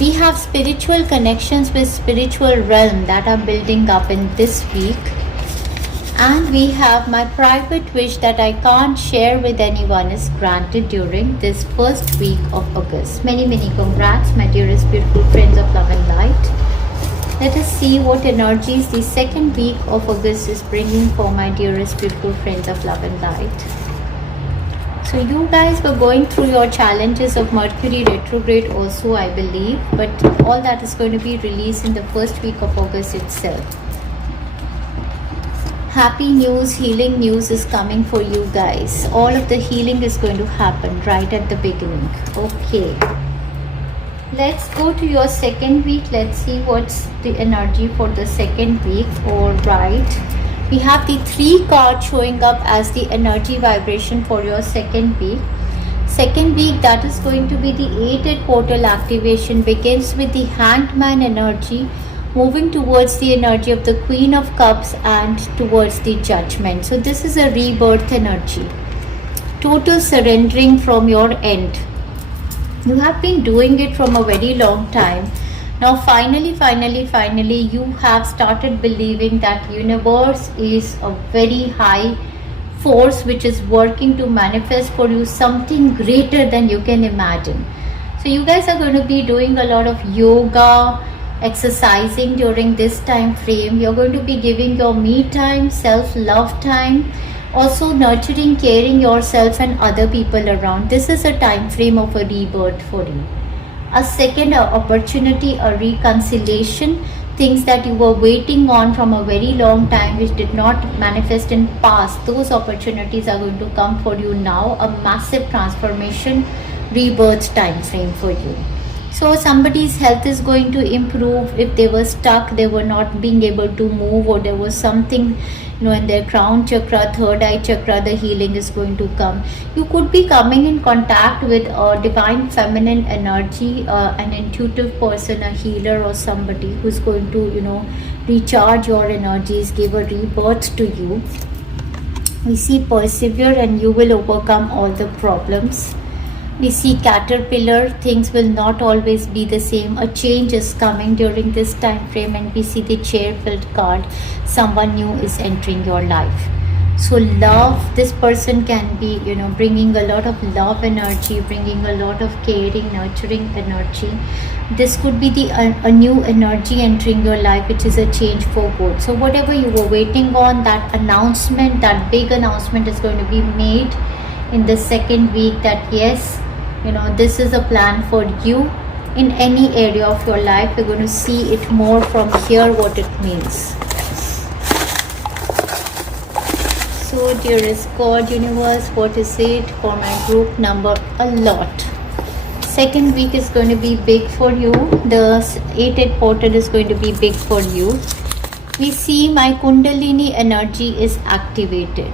we have spiritual connections with spiritual realm that are building up in this week. And we have my private wish that I can't share with anyone is granted during this first week of August. Many congrats, my dearest beautiful friends of love and light. Let us see what energies the second week of August is bringing for my dearest beautiful friends of love and light. So you guys were going through your challenges of Mercury retrograde also, I believe, but all that is going to be released in the first week of August itself. Happy news, healing news is coming for you guys. All of the healing is going to happen right at the beginning. Okay, let's go to your second week. Let's see what's the energy for the second week. All right, we have the 3 cards showing up as the energy vibration for your second week. Second week, that is going to be the 8th portal activation, begins with the Hanged Man energy, moving towards the energy of the Queen of Cups and towards the Judgment. So this is a rebirth energy, total surrendering from your end. You have been doing it from a very long time. Now finally you have started believing that universe is a very high force which is working to manifest for you something greater than you can imagine. So you guys are going to be doing a lot of yoga, exercising during this time frame. You're going to be giving your me time, self-love time, also nurturing, caring yourself and other people around. This is a time frame of a rebirth for you, a second opportunity, a reconciliation, things that you were waiting on from a very long time which did not manifest in past. Those opportunities are going to come for you now, a massive transformation, rebirth time frame for you. So somebody's health is going to improve. If they were stuck, they were not being able to move, or there was something in their crown chakra, third eye chakra, the healing is going to come. You could be coming in contact with a divine feminine energy, an intuitive person, a healer, or somebody who's going to recharge your energies, give a rebirth to you. We see persevere and you will overcome all the problems. We see caterpillar, things will not always be the same. A change is coming during this time frame. And we see the chair-filled card, someone new is entering your life. So love, this person can be bringing a lot of love energy, bringing a lot of caring, nurturing energy. This could be a new energy entering your life, which is a change for good. So whatever you were waiting on, that announcement, that big announcement is going to be made in the second week that yes, this is a plan for you in any area of your life. We're going to see it more from here, what it means. So dearest God, universe, what is it for my group number? A lot. Second week is going to be big for you. The 8-8 portal is going to be big for you. We see my Kundalini energy is activated.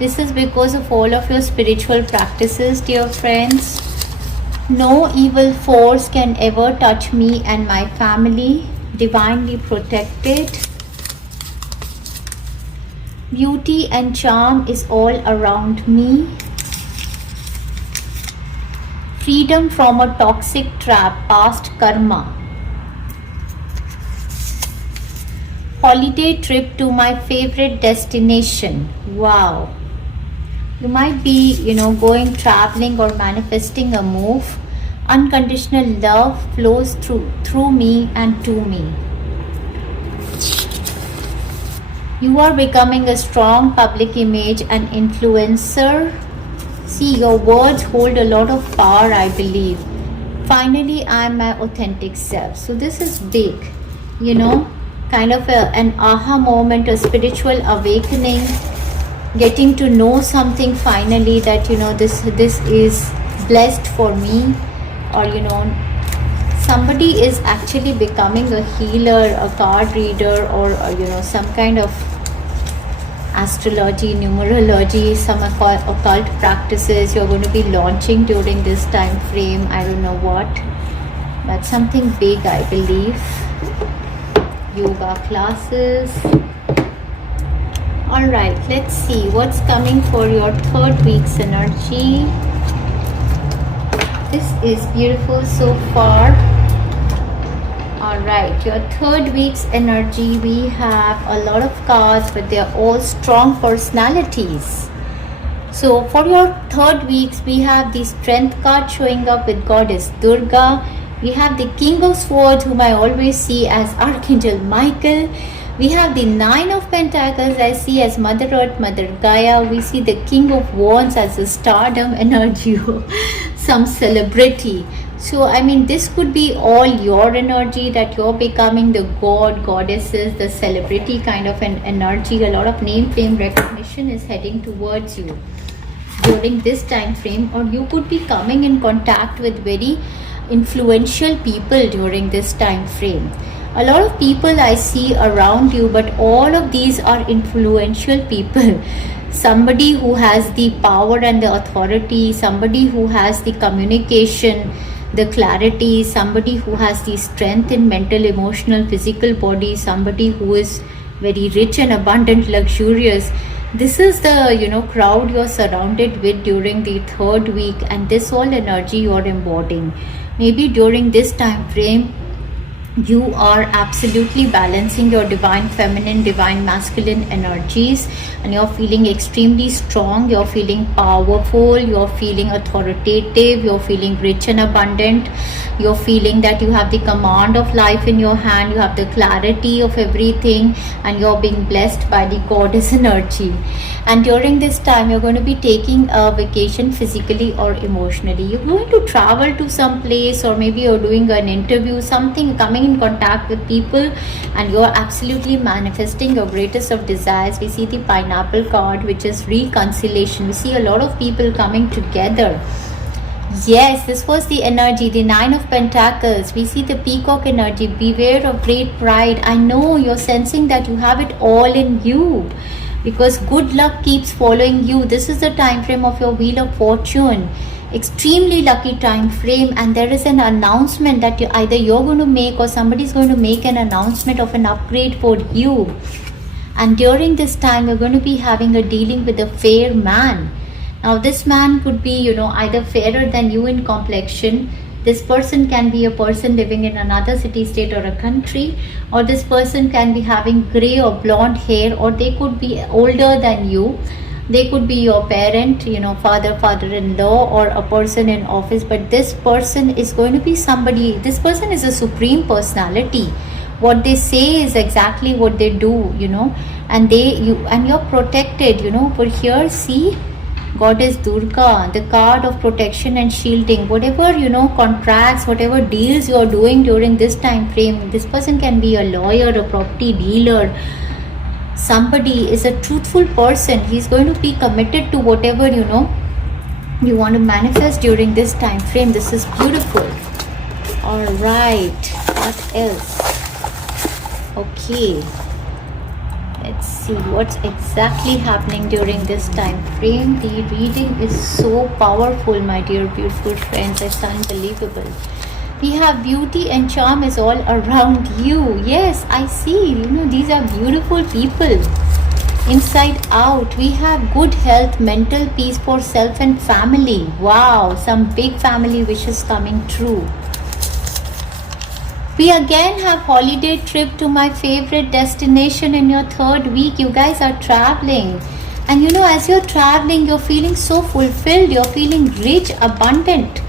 This is because of all of your spiritual practices, dear friends. No evil force can ever touch me and my family. Divinely protected. Beauty and charm is all around me. Freedom from a toxic trap, past karma. Holiday trip to my favorite destination. Wow. You might be, going traveling or manifesting a move. Unconditional love flows through me and to me. You are becoming a strong public image and influencer. See, your words hold a lot of power, I believe. Finally, I am my authentic self. So this is big, kind of an aha moment, a spiritual awakening, getting to know something finally that, this is blessed for me, or, somebody is actually becoming a healer, a card reader, or some kind of astrology, numerology, some occult practices you're going to be launching during this time frame. I don't know what, but something big, I believe. Yoga classes. All right, let's see what's coming for your third week's energy. This is beautiful so far. Alright, your third week's energy, we have a lot of cards, but they are all strong personalities. So for your third weeks, we have the strength card showing up with Goddess Durga. We have the King of Swords, whom I always see as Archangel Michael. We have the Nine of Pentacles, I see as Mother Earth, Mother Gaia. We see the King of Wands as a stardom energy, some celebrity. So, this could be all your energy, that you're becoming the god, goddesses, the celebrity kind of an energy. A lot of name, fame, recognition is heading towards you during this time frame, or you could be coming in contact with very influential people during this time frame. A lot of people I see around you, but all of these are influential people. Somebody who has the power and the authority, somebody who has the communication, the clarity, somebody who has the strength in mental, emotional, physical body, somebody who is very rich and abundant, luxurious. This is the crowd you're surrounded with during the third week, and this all energy you're embodying. Maybe during this time frame you are absolutely balancing your divine feminine, divine masculine energies, and you're feeling extremely strong, you're feeling powerful, you're feeling authoritative, you're feeling rich and abundant, you're feeling that you have the command of life in your hand, you have the clarity of everything, and you're being blessed by the goddess energy. And during this time you're going to be taking a vacation physically or emotionally. You're going to travel to some place, or maybe you're doing an interview, something, coming in contact with people, and you're absolutely manifesting your greatest of desires. We see the pineapple card, which is reconciliation. We see a lot of people coming together. Yes, this was the energy, the Nine of Pentacles. We see the peacock energy. Beware of great pride. I know you're sensing that you have it all in you, because good luck keeps following you. This is the time frame of your Wheel of Fortune. Extremely lucky time frame, and there is an announcement that either you're going to make, or somebody's going to make an announcement of an upgrade for you. And during this time you're going to be having a dealing with a fair man. Now this man could be either fairer than you in complexion. This person can be a person living in another city, state, or a country, or this person can be having gray or blonde hair, or they could be older than you. They could be your parent, father, father-in-law, or a person in office. But this person is going to be somebody, this person is a supreme personality. What they say is exactly what they do, and you're protected, over here. See, Goddess Durga, the card of protection and shielding. Whatever contracts, whatever deals you are doing during this time frame, this person can be a lawyer, a property dealer. Somebody is a truthful person. He's going to be committed to whatever you want to manifest during this time frame. This is beautiful. All right, what else? Okay, let's see what's exactly happening during this time frame. The reading is so powerful, my dear beautiful friends. It's unbelievable. We have beauty and charm is all around you. Yes, I see. These are beautiful people. Inside out, we have good health, mental peace for self and family. Wow, some big family wishes coming true. We again have holiday trip to my favorite destination in your third week. You guys are traveling. And as you're traveling, you're feeling so fulfilled. You're feeling rich, abundant.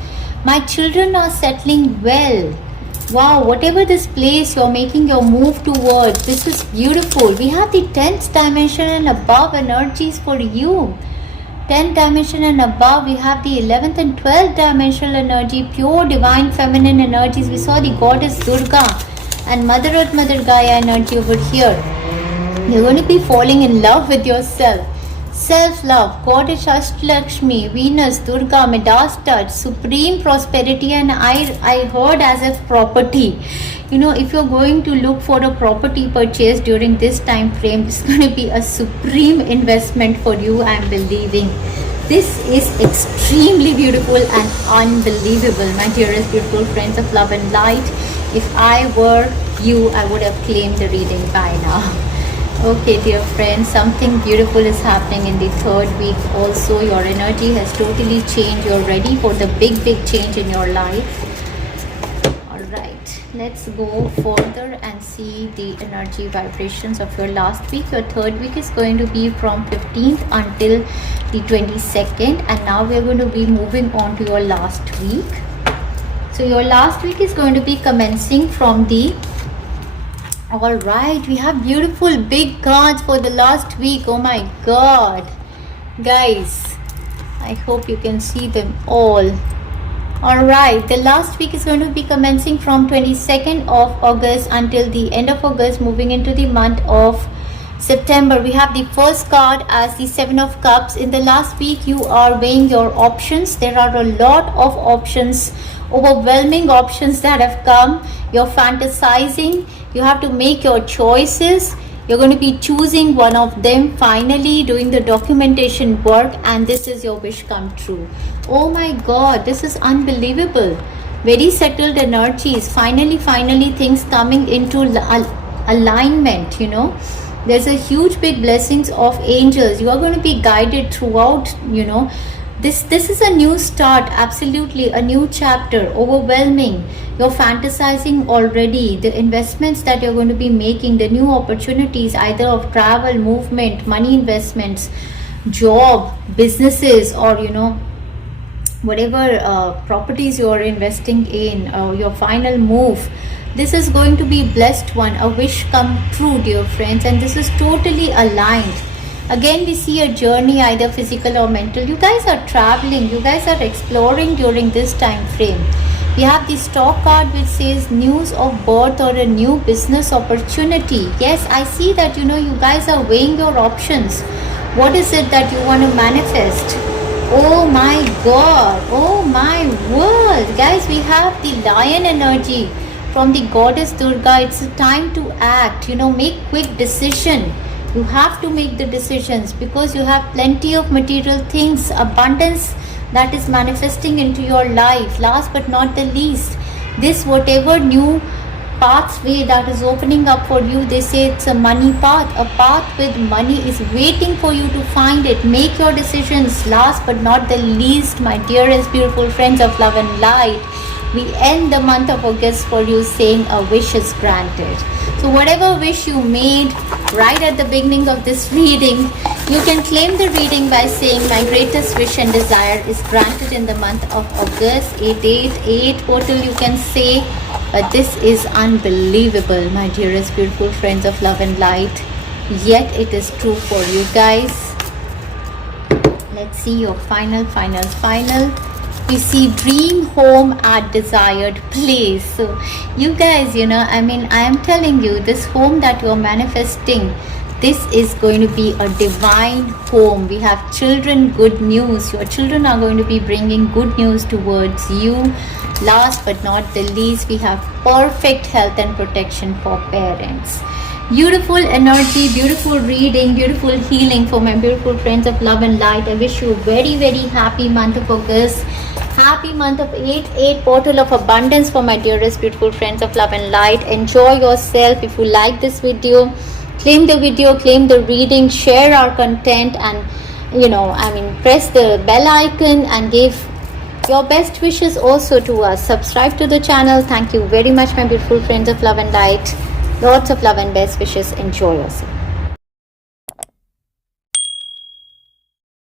My children are settling well. Wow, whatever this place you're making your move towards, this is beautiful. We have the 10th dimension and above energies for you. 10th dimension and above, we have the 11th and 12th dimensional energy, pure divine feminine energies. We saw the goddess Durga and Mother Earth, Mother Gaia energy over here. You're going to be falling in love with yourself. Self-love, Goddess Ashtalakshmi, Venus, Durga, Midas touch, supreme prosperity, and I heard as if property. If you're going to look for a property purchase during this time frame, it's going to be a supreme investment for you, I'm believing. This is extremely beautiful and unbelievable, my dearest beautiful friends of love and light. If I were you, I would have claimed the reading by now. Okay, dear friends, something beautiful is happening in the third week. Also, your energy has totally changed. You're ready for the big change in your life. Alright, let's go further and see the energy vibrations of your last week. Your third week is going to be from 15th until the 22nd. And now we're going to be moving on to your last week. So your last week is going to be commencing from the... Alright, we have beautiful big cards for the last week. Oh my god. Guys, I hope you can see them all. Alright, the last week is going to be commencing from 22nd of August until the end of August, moving into the month of September. We have the first card as the Seven of Cups. In the last week, you are weighing your options. There are a lot of options, overwhelming options that have come. You're fantasizing. You have to make your choices. You're going to be choosing one of them, finally doing the documentation work, and this is your wish come true. Oh my god, this is unbelievable. Very settled energies. Finally things coming into alignment. There's a huge big blessings of angels. You are going to be guided throughout. This is a new start, absolutely a new chapter, overwhelming. You're fantasizing already, the investments that you're going to be making, the new opportunities either of travel, movement, money investments, job, businesses, or whatever properties you're investing in, your final move. This is going to be blessed one, a wish come true, dear friends, and this is totally aligned. Again, we see a journey, either physical or mental. You guys are traveling, you guys are exploring during this time frame. We have the Star card which says news of birth or a new business opportunity. Yes, I see that you guys are weighing your options. What is it that you want to manifest? Oh my god, oh my world. Guys, we have the lion energy from the goddess Durga. It's a time to act, make quick decision. You have to make the decisions because you have plenty of material things, abundance that is manifesting into your life. Last but not the least, this whatever new pathway that is opening up for you, they say it's a money path. A path with money is waiting for you to find it. Make your decisions. Last but not the least, my dearest beautiful friends of love and light, we end the month of August for you saying a wish is granted. So whatever wish you made right at the beginning of this reading, you can claim the reading by saying my greatest wish and desire is granted in the month of August. 888 portal you can say. But this is unbelievable, my dearest beautiful friends of love and light. Yet it is true for you guys. Let's see your final. We see dream home at desired place. So you guys, I am telling you, this home that you're manifesting, this is going to be a divine home. We have children, good news. Your children are going to be bringing good news towards you. Last but not the least, we have perfect health and protection for parents. Beautiful energy, beautiful reading, beautiful healing for my beautiful friends of love and light. I wish you a very, very happy month of August. Happy month of 8/8, portal of abundance for my dearest beautiful friends of love and light. Enjoy yourself. If you like this video, claim the video, claim the reading, share our content, and press the bell icon and give your best wishes also to us. Subscribe to the channel. Thank you very much, my beautiful friends of love and light. Lots of love and best wishes. Enjoy yourself.